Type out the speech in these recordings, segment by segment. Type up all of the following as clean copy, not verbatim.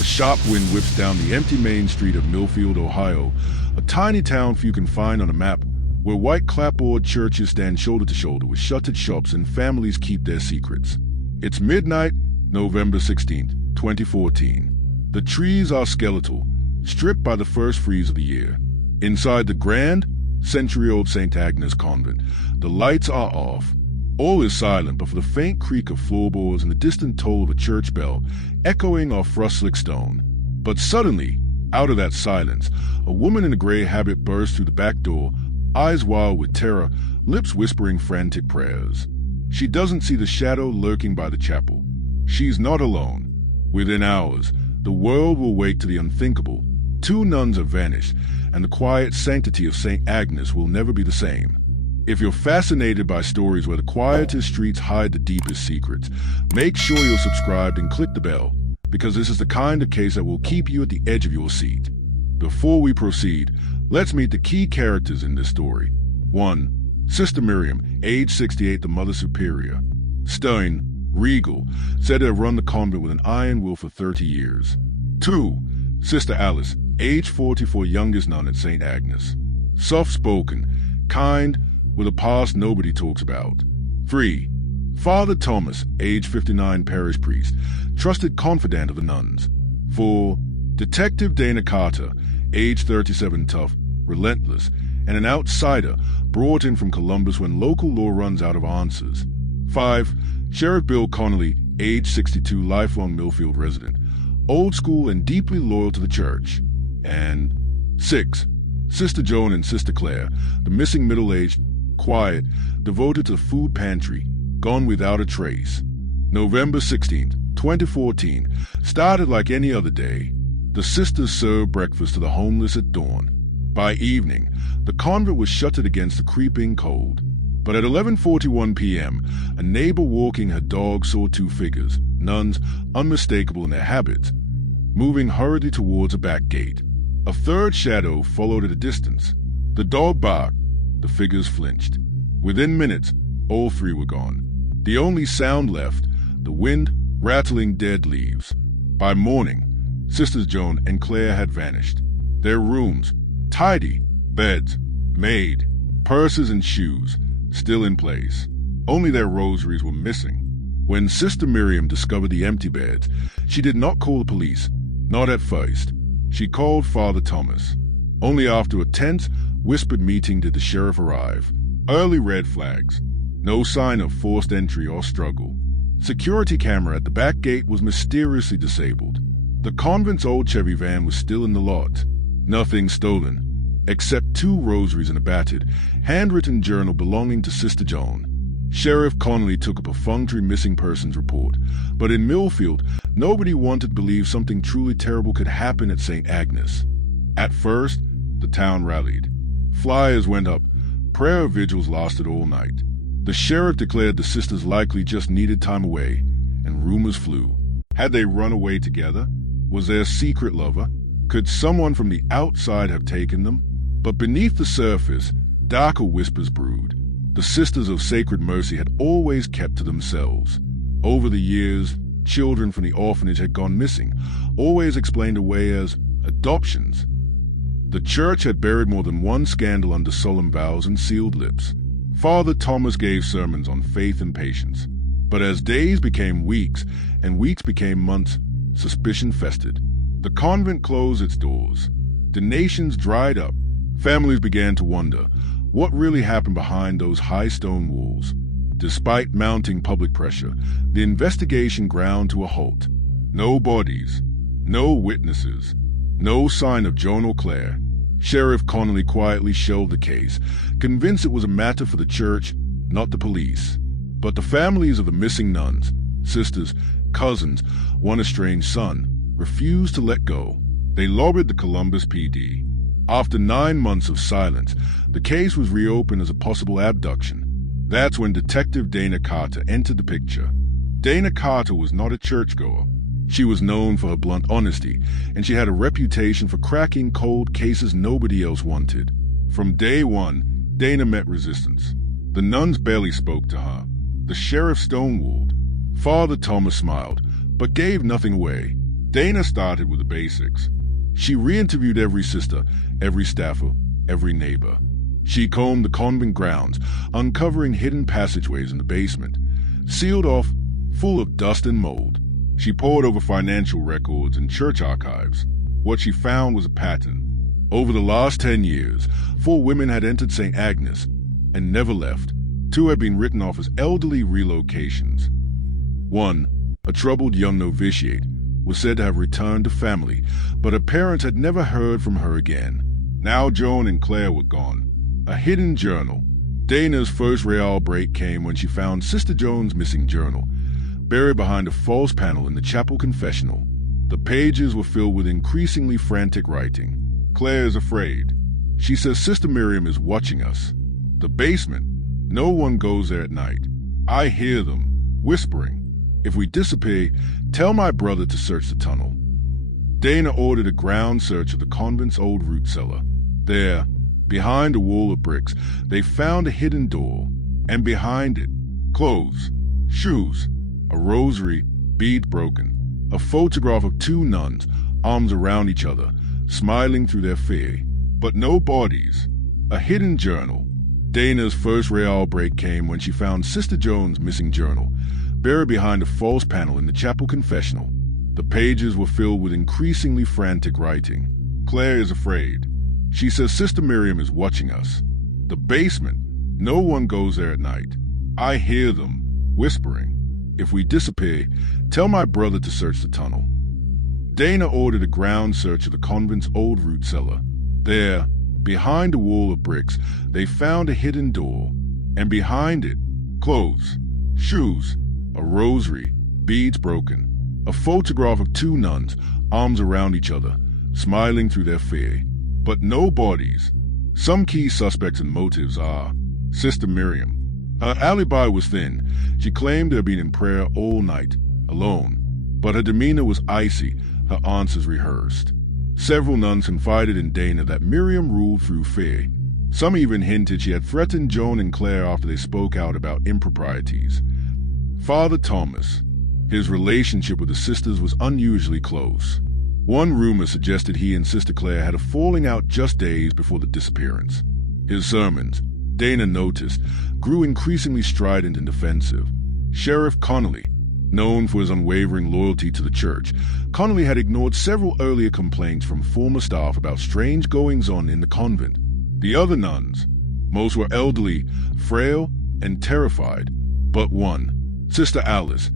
A sharp wind whips down the empty main street of Millfield, Ohio, a tiny town few can find on a map, where white clapboard churches stand shoulder to shoulder with shuttered shops and families keep their secrets. It's midnight, November 16th, 2014. The trees are skeletal, stripped by the first freeze of the year. Inside the grand, century-old St. Agnes Convent, the lights are off. All is silent but for the faint creak of floorboards and the distant toll of a church bell echoing off rust-slick stone. But suddenly, out of that silence, a woman in a gray habit bursts through the back door, eyes wild with terror, lips whispering frantic prayers. She doesn't see the shadow lurking by the chapel. She's not alone. Within hours, the world will wake to the unthinkable. 2 nuns have vanished, and the quiet sanctity of St. Agnes will never be the same. If you're fascinated by stories where the quietest streets hide the deepest secrets, make sure you're subscribed and click the bell, because this is the kind of case that will keep you at the edge of your seat. Before we proceed, let's meet the key characters in this story. 1. Sister Miriam, age 68, the Mother Superior. Stern, regal, said to have run the convent with an iron will for 30 years. 2. Sister Alice, age 44, youngest nun at St. Agnes. Soft-spoken, kind, with a past nobody talks about. 3. Father Thomas, age 59, parish priest, trusted confidant of the nuns. 4. Detective Dana Carter, age 37, tough, relentless, and an outsider brought in from Columbus when local law runs out of answers. 5. Sheriff Bill Connolly, age 62, lifelong Millfield resident, old school and deeply loyal to the church. And 6. Sister Joan and Sister Claire, the missing middle-aged, quiet, devoted to the food pantry, gone without a trace. November 16th, 2014, started like any other day. The sisters served breakfast to the homeless at dawn. By evening, the convent was shuttered against the creeping cold. But at 11:41 p.m., a neighbor walking her dog saw 2 figures, nuns, unmistakable in their habits, moving hurriedly towards a back gate. A third shadow followed at a distance. The dog barked. The figures flinched. Within minutes, all 3 were gone. The only sound left, the wind rattling dead leaves. By morning, Sisters Joan and Claire had vanished. Their rooms, tidy, beds, made, purses and shoes, still in place. Only their rosaries were missing. When Sister Miriam discovered the empty beds, she did not call the police, not at first. She called Father Thomas. Only after a tense, whispered meeting did the sheriff arrive. Early red flags. No sign of forced entry or struggle. Security camera at the back gate was mysteriously disabled. The convent's old Chevy van was still in the lot. Nothing stolen, except 2 rosaries and a battered, handwritten journal belonging to Sister Joan. Sheriff Connolly took a perfunctory missing persons report, but in Millfield, nobody wanted to believe something truly terrible could happen at St. Agnes. At first, the town rallied. Flyers went up. Prayer vigils lasted all night. The sheriff declared the sisters likely just needed time away, and rumors flew. Had they run away together? Was there a secret lover? Could someone from the outside have taken them? But beneath the surface, darker whispers brewed. The Sisters of Sacred Mercy had always kept to themselves. Over the years, children from the orphanage had gone missing, always explained away as adoptions. The church had buried more than one scandal under solemn vows and sealed lips. Father Thomas gave sermons on faith and patience. But as days became weeks, and weeks became months, suspicion festered. The convent closed its doors. Donations dried up. Families began to wonder what really happened behind those high stone walls. Despite mounting public pressure, the investigation ground to a halt. No bodies, no witnesses, no sign of Joan or Claire. Sheriff Connolly quietly shelved the case, convinced it was a matter for the church, not the police. But the families of the missing nuns, sisters, cousins, one estranged son, refused to let go. They lobbied the Columbus PD. After 9 months of silence, the case was reopened as a possible abduction. That's when Detective Dana Carter entered the picture. Dana Carter was not a churchgoer. She was known for her blunt honesty, and she had a reputation for cracking cold cases nobody else wanted. From day one, Dana met resistance. The nuns barely spoke to her. The sheriff stonewalled. Father Thomas smiled, but gave nothing away. Dana started with the basics. She re-interviewed every sister, every staffer, every neighbor. She combed the convent grounds, uncovering hidden passageways in the basement, sealed off, full of dust and mold. She pored over financial records and church archives. What she found was a pattern. Over the last 10 years, 4 women had entered St. Agnes and never left. 2 had been written off as elderly relocations. 1, a troubled young novitiate, was said to have returned to family, but her parents had never heard from her again. Now Joan and Claire were gone. A hidden journal. Dana's first real break came when she found Sister Joan's missing journal, buried behind a false panel in the chapel confessional. The pages were filled with increasingly frantic writing. Claire is afraid. She says Sister Miriam is watching us. The basement. No one goes there at night. I hear them, whispering. If we disappear, tell my brother to search the tunnel. Dana ordered a ground search of the convent's old root cellar. There, behind a wall of bricks, they found a hidden door, and behind it, clothes, shoes, a rosary, beads broken, a photograph of 2 nuns, arms around each other, smiling through their fear, but no bodies. A hidden journal. Dana's first real break came when she found Sister Joan's missing journal, buried behind a false panel in the chapel confessional. The pages were filled with increasingly frantic writing. Claire is afraid. She says Sister Miriam is watching us. The basement. No one goes there at night. I hear them, whispering. If we disappear, tell my brother to search the tunnel. Dana ordered a ground search of the convent's old root cellar. There, behind a wall of bricks, they found a hidden door, and behind it, clothes, shoes, a rosary, beads broken, a photograph of 2 nuns, arms around each other, smiling through their fear, but no bodies. Some key suspects and motives are Sister Miriam. Her alibi was thin. She claimed to have been in prayer all night, alone, but her demeanor was icy, her answers rehearsed. Several nuns confided in Dana that Miriam ruled through fear. Some even hinted she had threatened Joan and Claire after they spoke out about improprieties. Father Thomas. His relationship with the sisters was unusually close. One rumor suggested he and Sister Claire had a falling out just days before the disappearance. His sermons, Dana noticed, grew increasingly strident and defensive. Sheriff Connolly, known for his unwavering loyalty to the church, Connolly had ignored several earlier complaints from former staff about strange goings-on in the convent. The other nuns, most were elderly, frail, and terrified, but one, Sister Alice,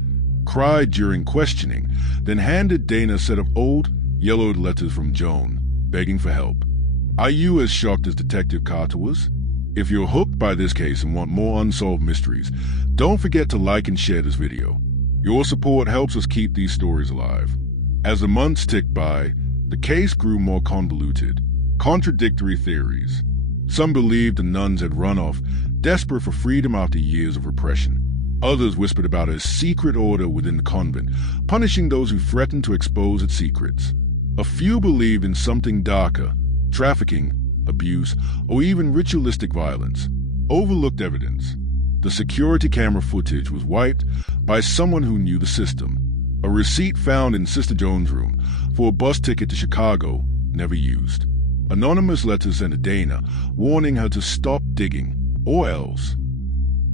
cried during questioning, then handed Dana a set of old, yellowed letters from Joan, begging for help. Are you as shocked as Detective Carter was? If you're hooked by this case and want more unsolved mysteries, don't forget to like and share this video. Your support helps us keep these stories alive. As the months ticked by, the case grew more convoluted. Contradictory theories. Some believed the nuns had run off, desperate for freedom after years of repression. Others whispered about a secret order within the convent, punishing those who threatened to expose its secrets. A few believed in something darker, trafficking, abuse, or even ritualistic violence. Overlooked evidence. The security camera footage was wiped by someone who knew the system. A receipt found in Sister Joan's room for a bus ticket to Chicago, never used. Anonymous letters sent to Dana, warning her to stop digging, or else.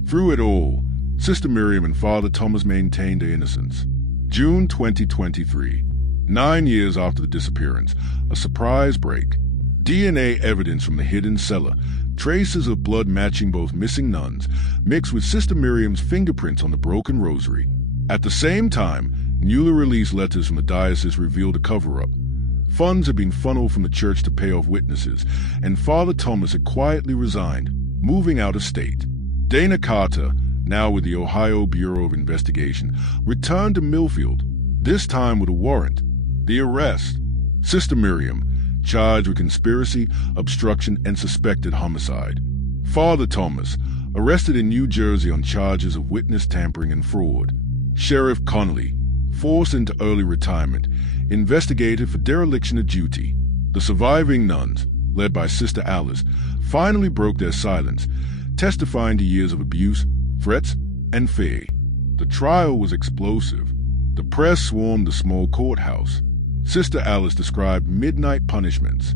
Through it all, Sister Miriam and Father Thomas maintained their innocence. June 2023, 9 years after the disappearance, a surprise break. DNA evidence from the hidden cellar, traces of blood matching both missing nuns, mixed with Sister Miriam's fingerprints on the broken rosary. At the same time, newly released letters from the diocese revealed a cover-up. Funds had been funneled from the church to pay off witnesses, and Father Thomas had quietly resigned, moving out of state. Dana Carter, now with the Ohio Bureau of Investigation, returned to Millfield, this time with a warrant. The arrest. Sister Miriam, charged with conspiracy, obstruction, and suspected homicide. Father Thomas, arrested in New Jersey on charges of witness tampering and fraud. Sheriff Connolly, forced into early retirement, investigated for dereliction of duty. The surviving nuns, led by Sister Alice, finally broke their silence, testifying to years of abuse, threats, and fear. The trial was explosive. The press swarmed the small courthouse. Sister Alice described midnight punishments.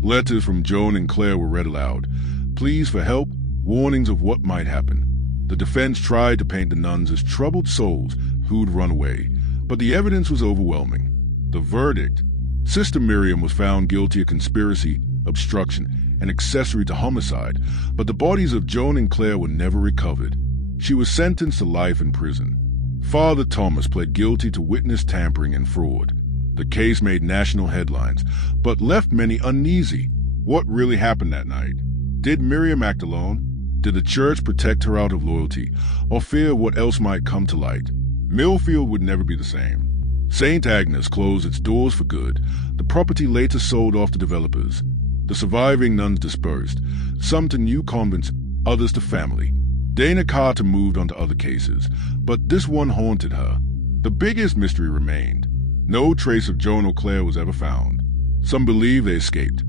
Letters from Joan and Claire were read aloud, pleas for help, warnings of what might happen. The defense tried to paint the nuns as troubled souls who'd run away, but the evidence was overwhelming. The verdict: Sister Miriam was found guilty of conspiracy, obstruction, and accessory to homicide, but the bodies of Joan and Claire were never recovered. She was sentenced to life in prison. Father Thomas pled guilty to witness tampering and fraud. The case made national headlines, but left many uneasy. What really happened that night? Did Miriam act alone? Did the church protect her out of loyalty, or fear what else might come to light? Millfield would never be the same. St. Agnes closed its doors for good. The property later sold off to developers. The surviving nuns dispersed, some to new convents, others to family. Dana Carter moved on to other cases, but this one haunted her. The biggest mystery remained. No trace of Joan or Claire was ever found. Some believe they escaped,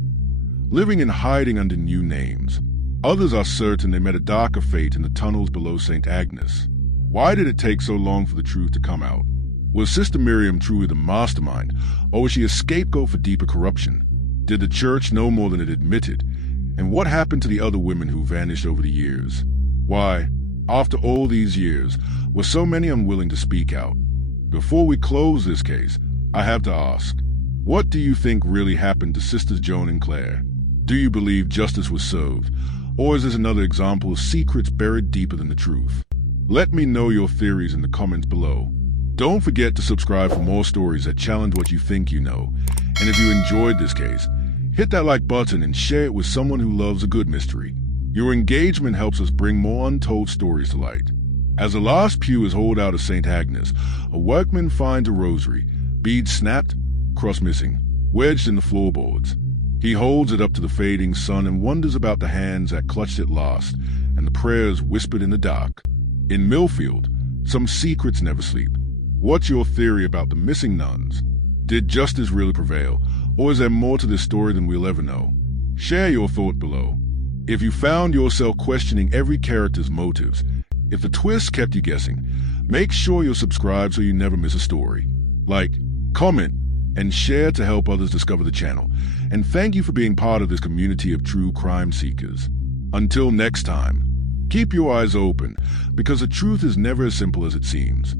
living in hiding under new names. Others are certain they met a darker fate in the tunnels below St. Agnes. Why did it take so long for the truth to come out? Was Sister Miriam truly the mastermind, or was she a scapegoat for deeper corruption? Did the church know more than it admitted? And what happened to the other women who vanished over the years? Why, after all these years, were so many unwilling to speak out? Before we close this case, I have to ask, what do you think really happened to Sisters Joan and Claire? Do you believe justice was served, or is this another example of secrets buried deeper than the truth? Let me know your theories in the comments below. Don't forget to subscribe for more stories that challenge what you think you know. And if you enjoyed this case, hit that like button and share it with someone who loves a good mystery. Your engagement helps us bring more untold stories to light. As the last pew is hauled out of St. Agnes, a workman finds a rosary, beads snapped, cross missing, wedged in the floorboards. He holds it up to the fading sun and wonders about the hands that clutched it last, and the prayers whispered in the dark. In Millfield, some secrets never sleep. What's your theory about the missing nuns? Did justice really prevail, or is there more to this story than we'll ever know? Share your thought below. If you found yourself questioning every character's motives, if the twist kept you guessing, make sure you're subscribed so you never miss a story. Like, comment, and share to help others discover the channel. And thank you for being part of this community of true crime seekers. Until next time, keep your eyes open, because the truth is never as simple as it seems.